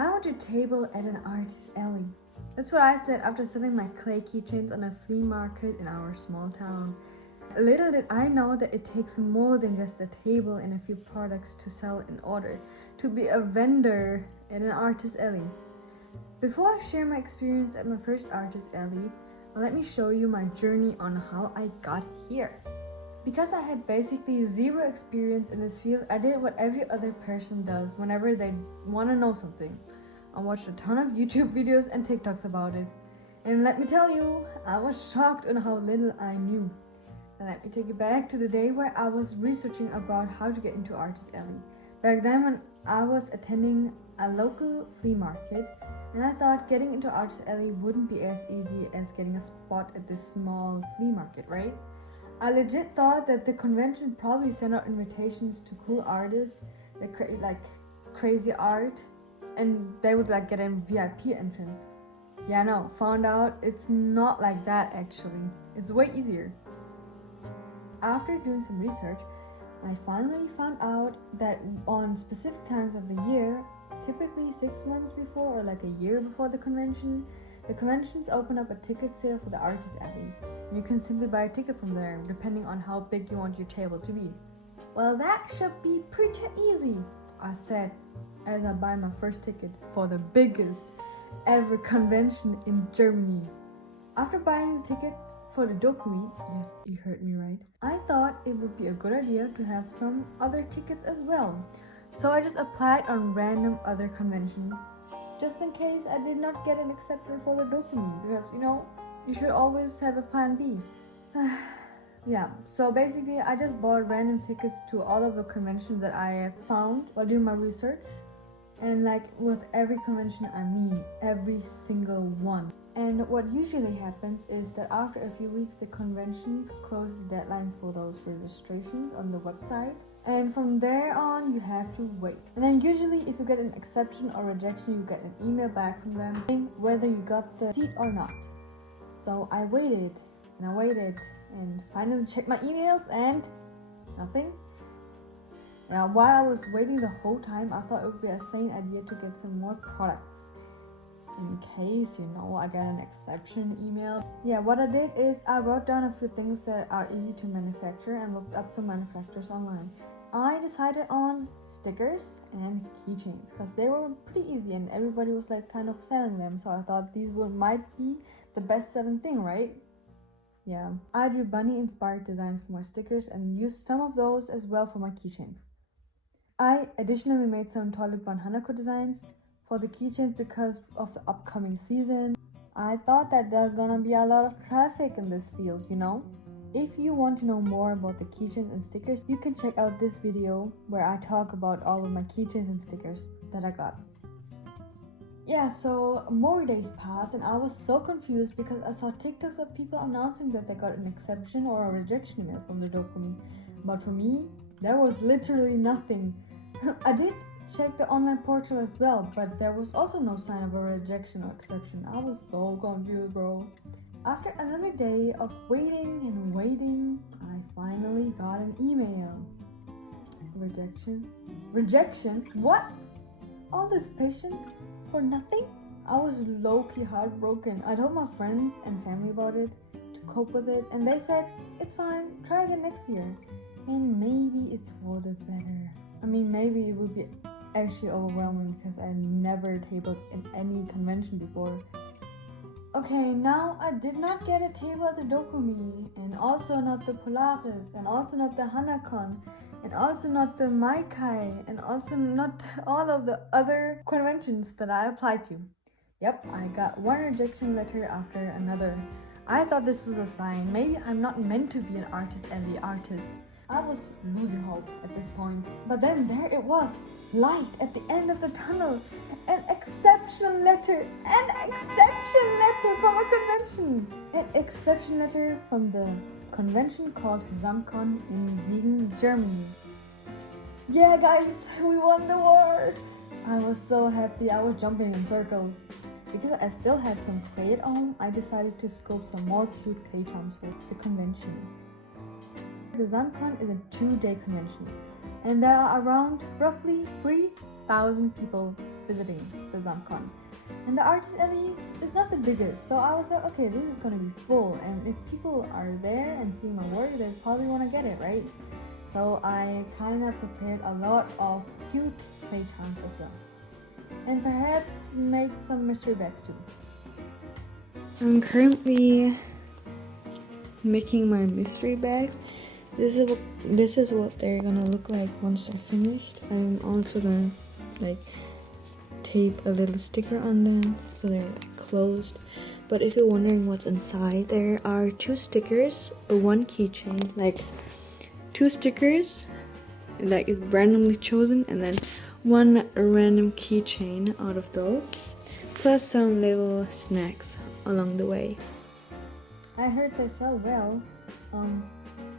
I want a table at an artist alley. That's what I said after selling my clay keychains on a flea market in our small town. Little did I know that it takes more than just a table and a few products to sell in order to be a vendor at an artist alley. Before I share my experience at my first artist alley, let me show you my journey on how I got here. Because I had basically zero experience in this field, I did what every other person does whenever they want to know something. I watched a ton of YouTube videos and TikToks about it. And let me tell you, I was shocked on how little I knew. And let me take you back to the day where I was researching about how to get into Artist Alley. Back then when I was attending a local flea market, and I thought getting into Artist Alley wouldn't be as easy as getting a spot at this small flea market, right? I legit thought that the convention probably sent out invitations to cool artists that create like crazy art, and they would like get a VIP entrance. Yeah, no, found out it's not like that actually. It's way easier. After doing some research, I finally found out that on specific times of the year, typically 6 months before or like a year before the conventions open up a ticket sale for the Artist Alley. You can simply buy a ticket from there, depending on how big you want your table to be. Well, that should be pretty easy, I said, as I buy my first ticket for the biggest ever convention in Germany. After buying the ticket for the Dokumi, yes, you heard me right, I thought it would be a good idea to have some other tickets as well. So I just applied on random other conventions, just in case I did not get an exception for the Dokumi, because you should always have a plan B. Yeah, so basically I just bought random tickets to all of the conventions that I have found while doing my research. And like with every convention, I mean every single one. And what usually happens is that after a few weeks, the conventions close the deadlines for those registrations on the website. And from there on, you have to wait. And then usually if you get an exception or rejection, you get an email back from them saying whether you got the seat or not. So I waited and finally checked my emails and nothing. Now, while I was waiting the whole time, I thought it would be a sane idea to get some more products. In case, I got an exception email. Yeah, what I did is I wrote down a few things that are easy to manufacture and looked up some manufacturers online. I decided on stickers and keychains because they were pretty easy and everybody was like kind of selling them. So I thought these might be the best selling thing, right? Yeah, I drew bunny inspired designs for my stickers and used some of those as well for my keychains. I additionally made some Taliban Hanako designs for the keychains because of the upcoming season. I thought that there's gonna be a lot of traffic in this field, If you want to know more about the keychains and stickers, you can check out this video where I talk about all of my keychains and stickers that I got. Yeah, so more days passed and I was so confused because I saw TikToks of people announcing that they got an exception or a rejection email from the Dokumi. But for me, there was literally nothing. I did check the online portal as well, but there was also no sign of a rejection or exception. I was so confused, bro. After another day of waiting and waiting, I finally got an email. Rejection? Rejection? What? All this patience for nothing? I was low-key heartbroken. I told my friends and family about it to cope with it, and they said, it's fine, try again next year. And maybe it's for the better. I mean, maybe it would be actually overwhelming because I never tabled in any convention before. Okay, now I did not get a table at the Dokumi, and also not the Polaris, and also not the Hanakon, and also not the Maikai, and also not all of the other conventions that I applied to. Yep, I got one rejection letter after another. I thought this was a sign. Maybe I'm not meant to be an artist and the artist. I was losing hope at this point. But then there it was. Light at the end of the tunnel. An exception letter. An exception letter from a convention. An exception letter from the convention called Samcon in Siegen, Germany. Yeah, guys, we won the award. I was so happy. I was jumping in circles. Because I still had some clay at home, I decided to sculpt some more cute clay charms for the convention. The Samcon is a 2-day convention, and there are around roughly 3,000 people visiting the ZamCon. And the artist alley is not the biggest, so I was like, okay, this is gonna be full, and if people are there and see my work, they probably wanna get it, right? So I kind of prepared a lot of cute play charms as well. And perhaps made some mystery bags too. I'm currently making my mystery bags. This is what they're gonna look like once they're finished. I'm also gonna tape a little sticker on them so they're closed. But if you're wondering what's inside, there are 2 stickers, one keychain, like 2 stickers randomly chosen, and then 1 random keychain out of those, plus some little snacks along the way. I heard they sell well,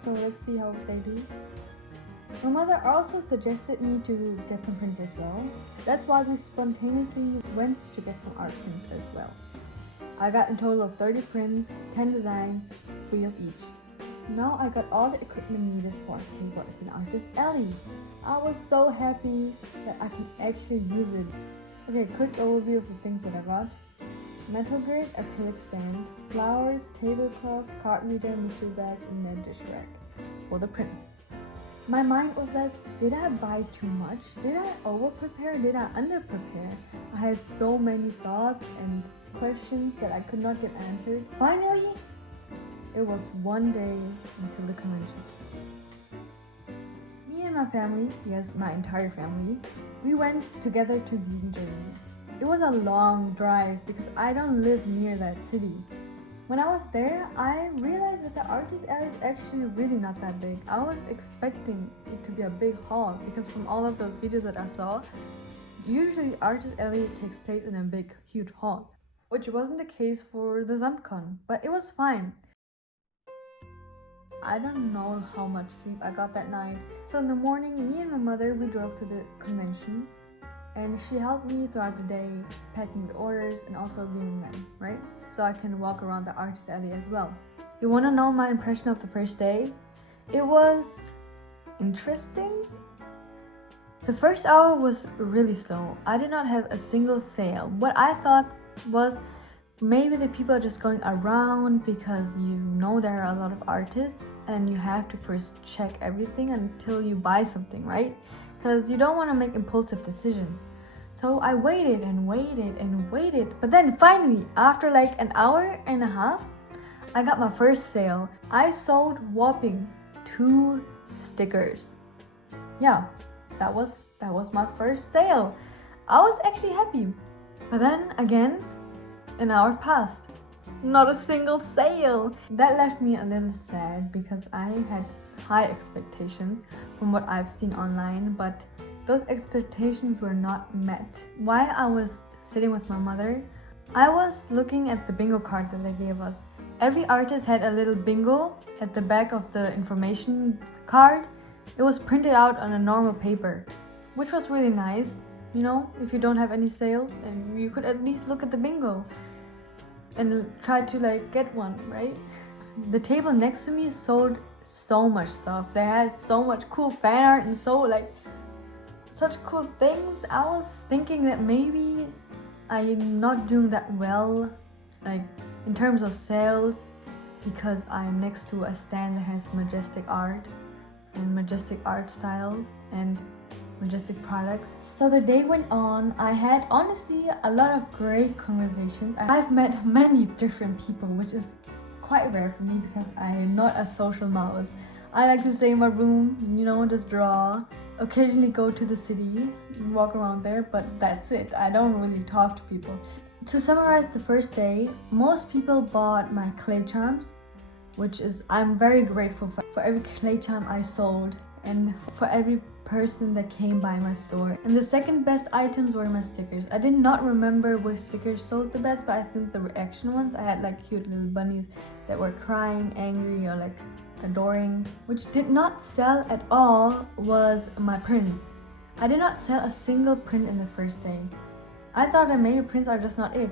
so let's see how they do. My mother also suggested me to get some prints as well. That's why we spontaneously went to get some art prints as well. I got a total of 30 prints, 10 designs, 3 of each. Now I got all the equipment needed for a table at an artist alley. I was so happy that I can actually use it. Okay, quick overview of the things that I got. Metal grid, acrylic stand, flowers, tablecloth, card reader, mystery bags, and a dish rack for the prints. My mind was like, did I buy too much? Did I over prepare? Did I under prepare? I had so many thoughts and questions that I could not get answered. Finally, it was one day until the convention. Me and my family, yes, my entire family, we went together to Siegen, Germany. It was a long drive because I don't live near that city. When I was there, I realized that the artist alley is actually really not that big. I was expecting it to be a big hall because from all of those videos that I saw, usually the artist alley takes place in a big, huge hall, which wasn't the case for the ZamCon, but it was fine. I don't know how much sleep I got that night. So in the morning, me and my mother, we drove to the convention, and she helped me throughout the day, packing the orders and also viewing them, right? So I can walk around the artist alley as well. You want to know my impression of the first day? It was interesting. The first hour was really slow. I did not have a single sale. What I thought was maybe the people are just going around because you know there are a lot of artists and you have to first check everything until you buy something, right? Because you don't want to make impulsive decisions. So I waited and waited and waited, but then finally, after like an hour and a half, I got my first sale. I sold whopping 2 stickers. Yeah, that was my first sale. I was actually happy. But then again, an hour passed. Not a single sale. That left me a little sad because I had high expectations from what I've seen online, but those expectations were not met. While I was sitting with my mother, I was looking at the bingo card that they gave us. Every artist had a little bingo at the back of the information card. It was printed out on a normal paper, which was really nice. You know, if you don't have any sales, and you could at least look at the bingo and try to get one, right? The table next to me sold so much stuff. They had so much cool fan art and such cool things. I was thinking that maybe I'm not doing that well, in terms of sales, because I'm next to a stand that has majestic art and majestic art style and majestic products. So the day went on. I had honestly a lot of great conversations. I've met many different people, which is quite rare for me because I am not a social mouse. I like to stay in my room, just draw, occasionally go to the city, walk around there, but that's it. I don't really talk to people. To summarize the first day, most people bought my clay charms, which is, I'm very grateful for every clay charm I sold and for every person that came by my store. And the second best items were my stickers. I did not remember which stickers sold the best, but I think the reaction ones. I had cute little bunnies that were crying, angry, or adoring. Which did not sell at all was my prints. I did not sell a single print in the first day. I thought that maybe prints are just not it.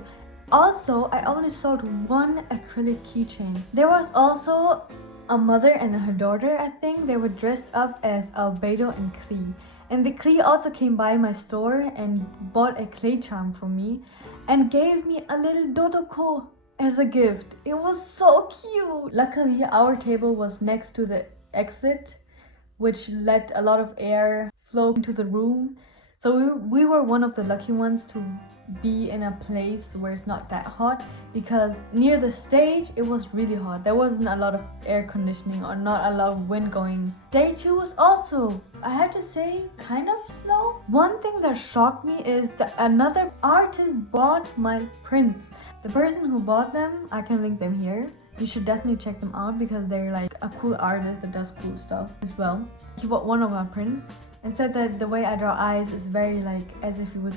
Also, I only sold 1 acrylic keychain. There was also a mother and her daughter, I think. They were dressed up as Albedo and Klee. And the clay also came by my store and bought a clay charm for me and gave me a little dodoko as a gift. It was so cute. Luckily, our table was next to the exit, which let a lot of air flow into the room. So we were one of the lucky ones to be in a place where it's not that hot, because near the stage it was really hot. There wasn't a lot of air conditioning or not a lot of wind going. Day 2 was also, I have to say, kind of slow. One thing that shocked me is that another artist bought my prints. The person who bought them, I can link them here. You should definitely check them out because they're like a cool artist that does cool stuff as well. He bought one of my prints and said that the way I draw eyes is very like as if you would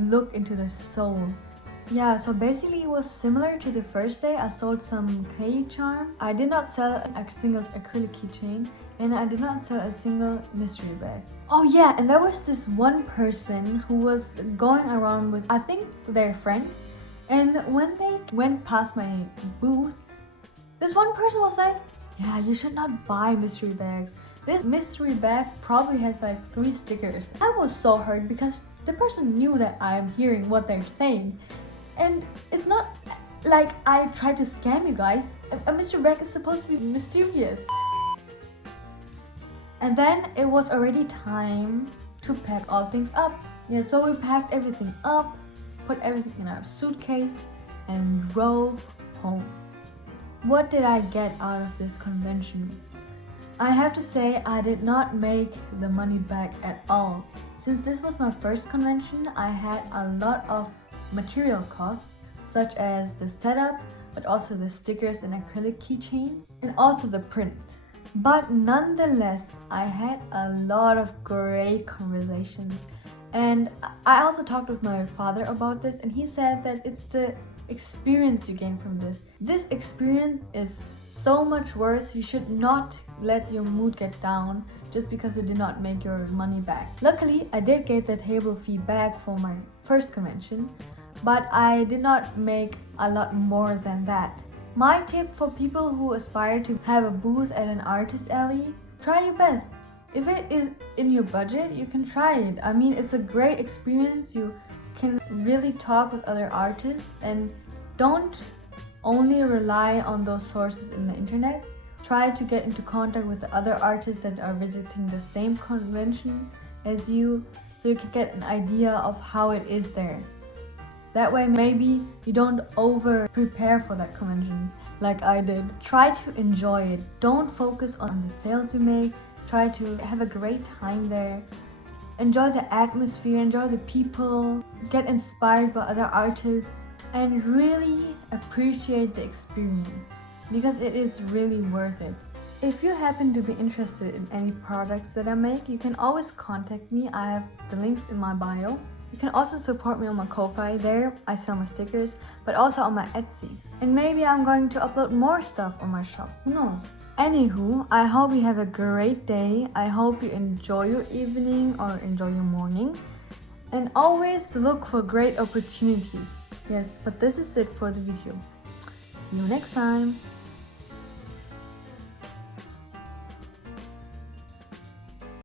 look into the soul. Yeah, so basically it was similar to the first day. I sold some clay charms. I did not sell a single acrylic keychain, and I did not sell a single mystery bag. Oh yeah, and there was this one person who was going around with, I think, their friend. And when they went past my booth, this one person was like, yeah, you should not buy mystery bags. This mystery bag probably has like 3 stickers. I was so hurt because the person knew that I'm hearing what they're saying. And it's not like I tried to scam you guys. A mystery bag is supposed to be mysterious. And then it was already time to pack all things up. Yeah, so we packed everything up, put everything in our suitcase, and drove home. What did I get out of this convention? I have to say I did not make the money back at all. Since this was my first convention, I had a lot of material costs, such as the setup, but also the stickers and acrylic keychains, and also the prints. But nonetheless, I had a lot of great conversations. And I also talked with my father about this, and he said that it's the experience you gain from this. This experience is so much worth. You should not let your mood get down just because you did not make your money back. Luckily, I did get the table fee back for my first convention, but I did not make a lot more than that. My tip for people who aspire to have a booth at an artist alley, try your best. If it is in your budget, you can try it. I mean, it's a great experience. You can really talk with other artists, and don't only rely on those sources in the internet. Try to get into contact with the other artists that are visiting the same convention as you, so you can get an idea of how it is there. That way maybe you don't over prepare for that convention like I did. Try to enjoy it. Don't focus on the sales you make. Try to have a great time there. Enjoy the atmosphere, enjoy the people, get inspired by other artists, and really appreciate the experience because it is really worth it. If you happen to be interested in any products that I make, you can always contact me. I have the links in my bio. You can also support me on my Ko-Fi. There I sell my stickers, but also on my Etsy. And maybe I'm going to upload more stuff on my shop. Who knows? Anywho, I hope you have a great day. I hope you enjoy your evening or enjoy your morning. And always look for great opportunities. Yes, but this is it for the video. See you next time.